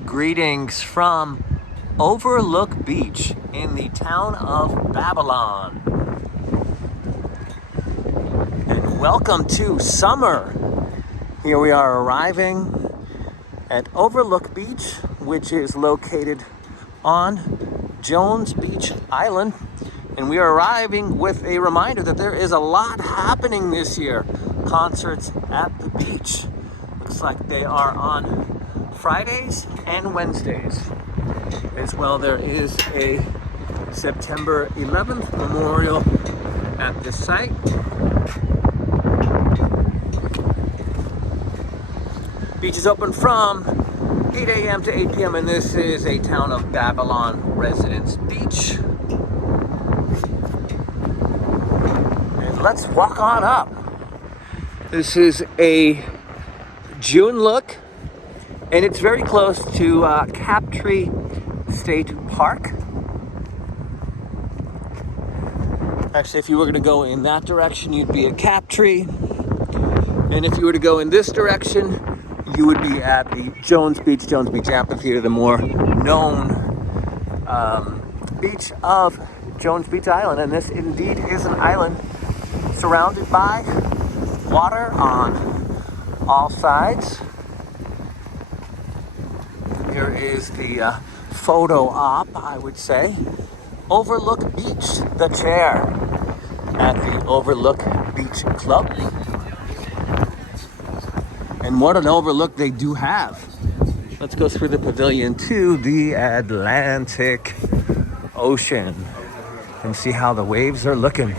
Greetings from Overlook Beach in the town of Babylon. And welcome to summer. Here we are arriving at Overlook Beach, which is located on Jones Beach Island. And we are arriving with a reminder that there is a lot happening this year. Concerts at the beach. Looks like they are on Fridays and Wednesdays. As well, there is a September 11th memorial at this site. Beach is open from 8 a.m. to 8 p.m. and this is a town of Babylon residence beach. And let's walk on up. This is a June look. And it's very close to Pkwy State Park. Actually, if you were going to go in that direction, you'd be at Pkwy. And if you were to go in this direction, you would be at the Jones Beach Amphitheater, the more known beach of Jones Beach Island. And this indeed is an island surrounded by water on all sides. Here is the photo op, I would say. Overlook Beach, the chair at the Overlook Beach Club. And what an overlook they do have. Let's go through the pavilion to the Atlantic Ocean and see how the waves are looking.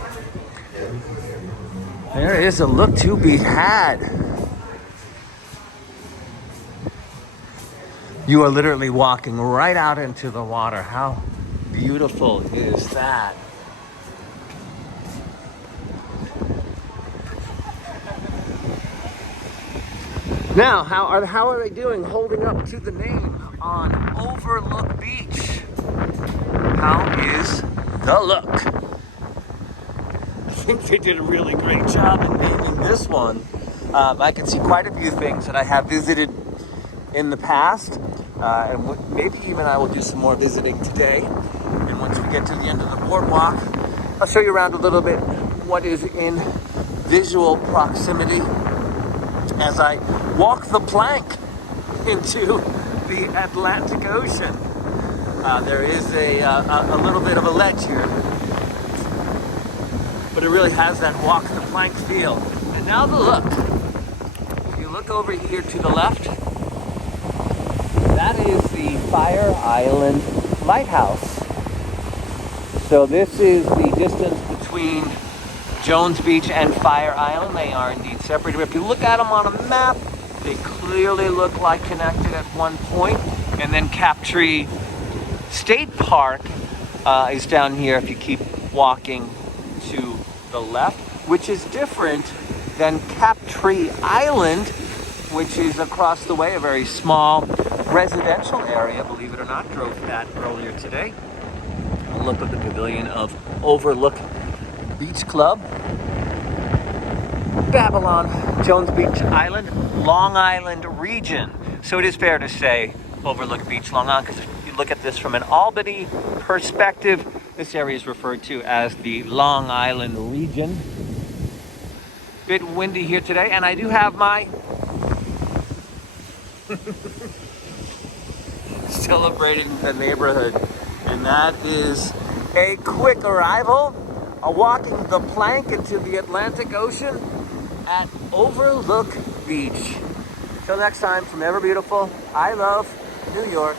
There is a look to be had. You are literally walking right out into the water. How beautiful is that? Now, how are they doing holding up to the name on Overlook Beach? How is the look? I think they did a really great job in naming this one. I can see quite a few things that I have visited in the past. And maybe even I will do some more visiting today. And once we get to the end of the boardwalk, I'll show you around a little bit what is in visual proximity as I walk the plank into the Atlantic Ocean. There is a little bit of a ledge here, but it really has that walk the plank feel. And now the look. If you look over here to the left, that is the Fire Island Lighthouse. So this is the distance between Jones Beach and Fire Island. They are indeed separated. If you look at them on a map, they clearly look like connected at one point. And then Pkwy State Park is down here if you keep walking to the left, which is different than Pkwy Island, which is across the way, a very small residential area, believe it or not. Drove that earlier today. A look at the pavilion of Overlook Beach Club. Babylon, Jones Beach Island, Long Island region. So it is fair to say Overlook Beach, Long Island, because if you look at this from an Albany perspective, this area is referred to as the Long Island region. Bit windy here today, and I do have my celebrating the neighborhood, and that is a quick arrival, a walking the plank into the Atlantic Ocean at Overlook Beach. Till next time, from Ever Beautiful, I love New York.